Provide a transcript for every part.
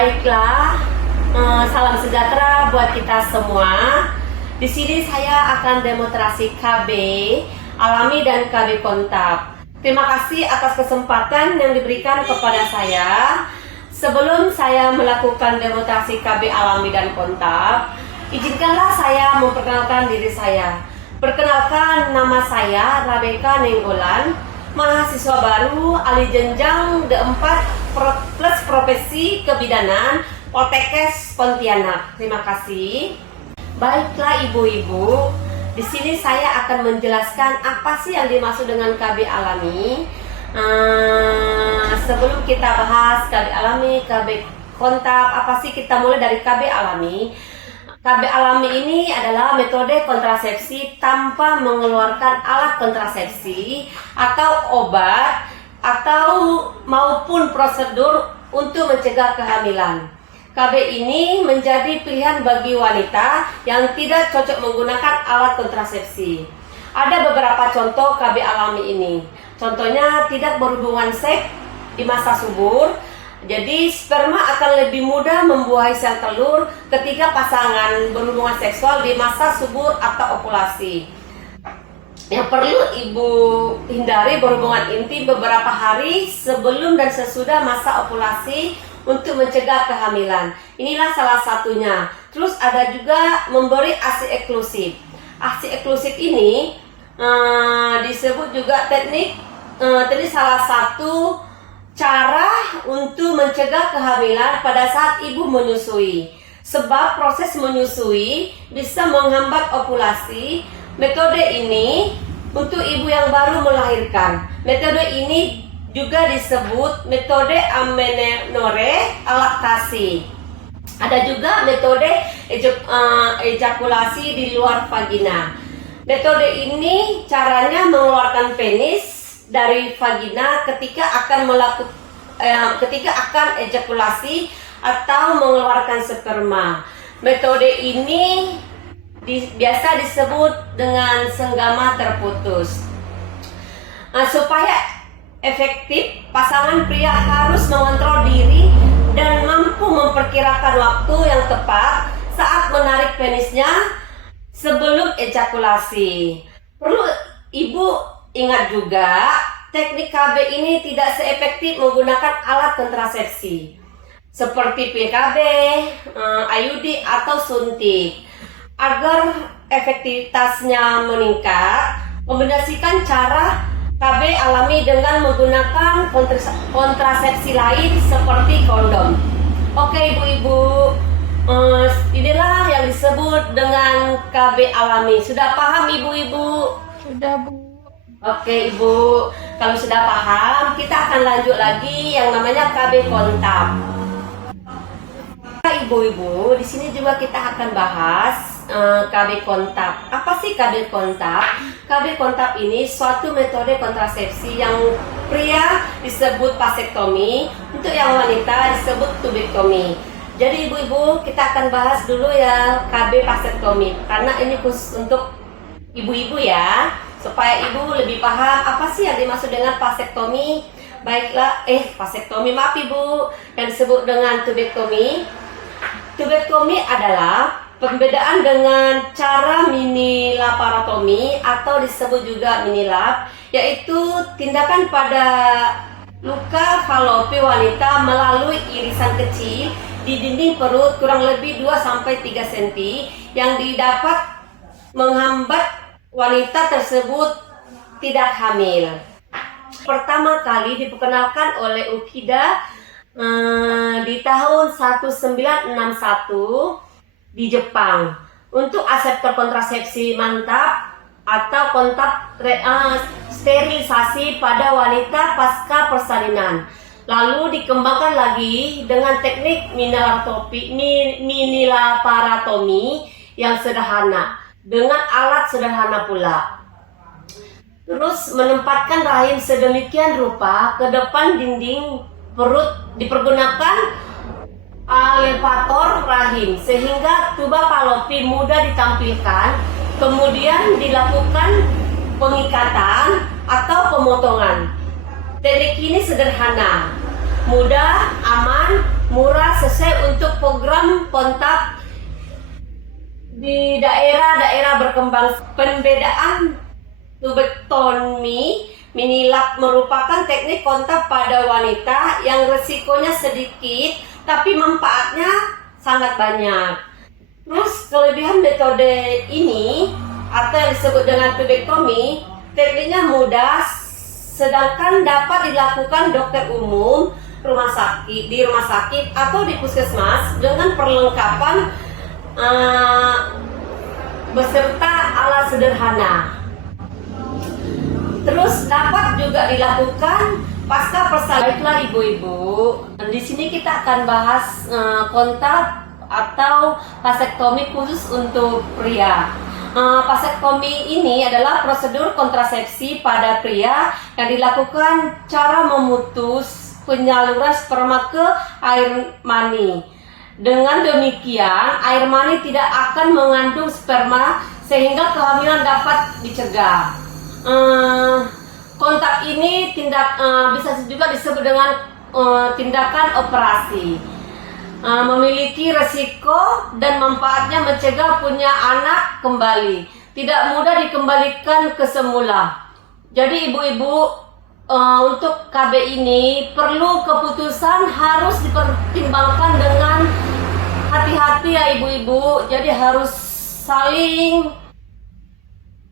Baiklah, salam sejahtera buat kita semua. Di sini saya akan demonstrasi KB alami dan KB kontak. Terima kasih atas kesempatan yang diberikan kepada saya. Sebelum saya melakukan demonstrasi KB alami dan kontak, izinkanlah saya memperkenalkan diri saya. Perkenalkan, nama saya Rabeka Nenggolan, mahasiswa baru ahli jenjang D4 plus profesi kebidanan Poltekkes Pontianak. Terima kasih. Baiklah ibu-ibu, di sini saya akan menjelaskan apa sih yang dimaksud dengan KB alami. Sebelum kita bahas KB alami, KB kontak, apa sih, kita mulai dari KB alami. KB alami ini adalah metode kontrasepsi tanpa mengeluarkan alat kontrasepsi atau obat atau maupun prosedur untuk mencegah kehamilan. KB ini menjadi pilihan bagi wanita yang tidak cocok menggunakan alat kontrasepsi. Ada beberapa contoh KB alami ini. Contohnya, tidak berhubungan seks di masa subur. Jadi sperma akan lebih mudah membuahi sel telur ketika pasangan berhubungan seksual di masa subur atau ovulasi. Yang perlu ibu hindari berhubungan intim beberapa hari sebelum dan sesudah masa ovulasi untuk mencegah kehamilan. Inilah salah satunya. Terus ada juga memberi ASI eksklusif. ASI eksklusif ini disebut juga teknik salah satu cara untuk mencegah kehamilan pada saat ibu menyusui. Sebab proses menyusui bisa menghambat ovulasi. Metode ini untuk ibu yang baru melahirkan. Metode ini juga disebut metode amenorrhea laktasi. Ada juga metode ejakulasi di luar vagina. Metode ini caranya mengeluarkan penis dari vagina ketika akan ejakulasi atau mengeluarkan sperma. Metode ini biasa disebut dengan senggama terputus. Supaya efektif, pasangan pria harus mengontrol diri dan mampu memperkirakan waktu yang tepat saat menarik penisnya sebelum ejakulasi. Perlu ibu ingat juga, teknik KB ini tidak seefektif menggunakan alat kontrasepsi seperti PKB, IUD atau suntik. Agar efektivitasnya meningkat, kombinasikan cara KB alami dengan menggunakan kontrasepsi lain seperti kondom. Oke ibu-ibu, inilah yang disebut dengan KB alami. Sudah paham ibu-ibu? Sudah, Bu. Oke ibu, kalau sudah paham, kita akan lanjut lagi yang namanya KB kontak. Ibu-ibu, di sini juga kita akan bahas KB kontak. Apa sih KB kontak? KB kontak ini suatu metode kontrasepsi. Yang pria disebut vasektomi, untuk yang wanita disebut tubektomi. Jadi ibu-ibu, kita akan bahas dulu ya KB vasektomi, karena ini khusus untuk ibu-ibu ya, supaya ibu lebih paham apa sih yang dimaksud dengan vasektomi. Baiklah, vasektomi, maaf ibu, yang disebut dengan tubektomi. Tubektomi adalah pembedaan dengan cara mini laparotomi atau disebut juga minilap, yaitu tindakan pada luka falopi wanita melalui irisan kecil di dinding perut kurang lebih 2-3 cm yang didapat menghambat wanita tersebut tidak hamil. Pertama kali diperkenalkan oleh Ukida di tahun 1961 di Jepang untuk aseptor kontrasepsi mantap atau kontak sterilisasi pada wanita pasca persalinan. Lalu dikembangkan lagi dengan teknik mini laparotomi yang sederhana dengan alat sederhana pula. Terus menempatkan rahim sedemikian rupa ke depan dinding perut, dipergunakan elevator rahim sehingga tuba falopi mudah ditampilkan. Kemudian dilakukan pengikatan atau pemotongan. Teknik ini sederhana, mudah, aman, murah, sesuai program kontak di daerah-daerah berkembang. Pembedaan tubektomi minilab merupakan teknik kontak pada wanita yang resikonya sedikit tapi manfaatnya sangat banyak. Terus kelebihan metode ini atau yang disebut dengan tubektomi, tekniknya mudah, sedangkan dapat dilakukan dokter umum di rumah sakit atau di puskesmas dengan perlengkapan beserta alat sederhana. Terus dapat juga dilakukan pasca persalinan. Baiklah ibu-ibu, di sini kita akan bahas kontak atau vasektomi khusus untuk pria. Vasektomi ini adalah prosedur kontrasepsi pada pria yang dilakukan cara memutus penyaluran sperma ke air mani. Dengan demikian, air mani tidak akan mengandung sperma sehingga kehamilan dapat dicegah. Kontak ini bisa juga disebut dengan tindakan operasi. Memiliki resiko dan manfaatnya mencegah punya anak kembali. Tidak mudah dikembalikan ke semula. Jadi ibu-ibu, untuk KB ini perlu keputusan harus dipertimbangkan dengan hati-hati ya ibu-ibu. Jadi harus saling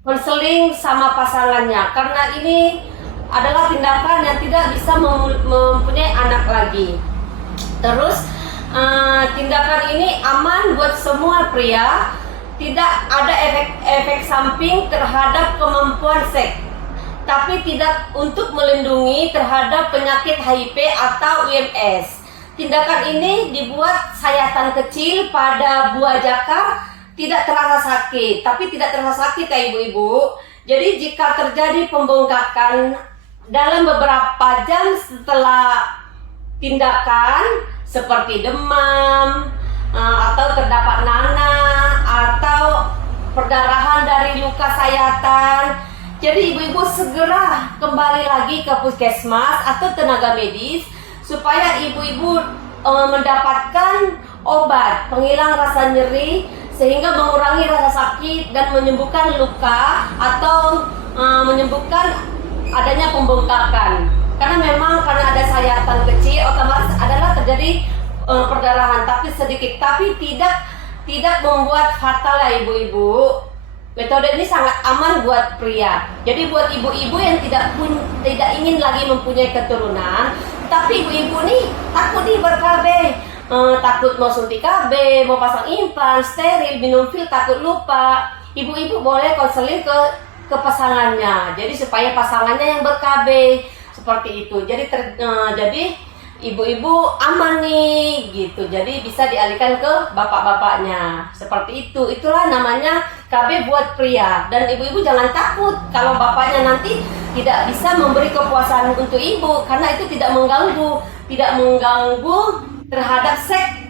konseling sama pasangannya, karena ini adalah tindakan yang tidak bisa mempunyai anak lagi. Terus tindakan ini aman buat semua pria, tidak ada efek samping terhadap kemampuan seks, tapi tidak untuk melindungi terhadap penyakit HIV atau IMS. Tindakan ini dibuat sayatan kecil pada buah jakar, tidak terasa sakit, tapi tidak terasa sakit ya ibu-ibu. Jadi jika terjadi pembengkakan dalam beberapa jam setelah tindakan seperti demam atau terdapat nanah atau perdarahan dari luka sayatan, jadi ibu-ibu segera kembali lagi ke puskesmas atau tenaga medis supaya ibu-ibu mendapatkan obat penghilang rasa nyeri sehingga mengurangi rasa sakit dan menyembuhkan luka atau menyembuhkan adanya pembengkakan. Karena memang karena ada sayatan kecil otomatis adalah terjadi perdarahan tapi sedikit, tapi tidak membuat fatal ya ibu-ibu. Metode ini sangat aman buat pria. Jadi buat ibu-ibu yang tidak ingin lagi mempunyai keturunan, tapi ibu-ibu nih takut nih ber-KB, takut mau suntik KB, mau pasang implan, steril, minum pil, takut lupa. Ibu-ibu boleh konseling ke pasangannya. Jadi supaya pasangannya yang ber-KB seperti itu. Jadi ibu-ibu aman nih gitu. Jadi bisa dialihkan ke bapak-bapaknya. Seperti itu. Itulah namanya KB buat pria. Dan ibu-ibu jangan takut kalau bapaknya nanti tidak bisa memberi kepuasan untuk ibu, karena itu tidak mengganggu terhadap seks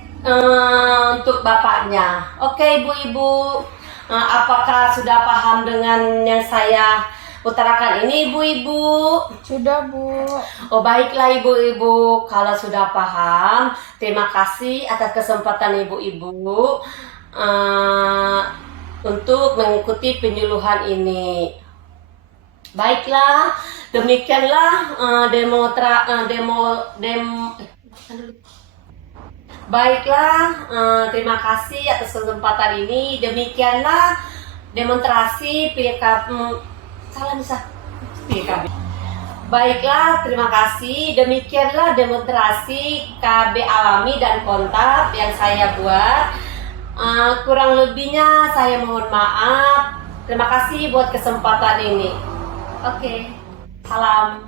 untuk bapaknya. Oke ibu-ibu, apakah sudah paham dengan yang saya utarakan ini ibu-ibu? Sudah Bu. Oh baiklah ibu-ibu, kalau sudah paham, terima kasih atas kesempatan ibu-ibu untuk mengikuti penyuluhan ini. Baiklah, demikianlah Baiklah, terima kasih atas kesempatan ini. Demikianlah demonstrasi Baiklah, terima kasih. Demikianlah demonstrasi KB alami dan kontak yang saya buat. Kurang lebihnya saya mohon maaf. Terima kasih buat kesempatan ini. Oke, salam.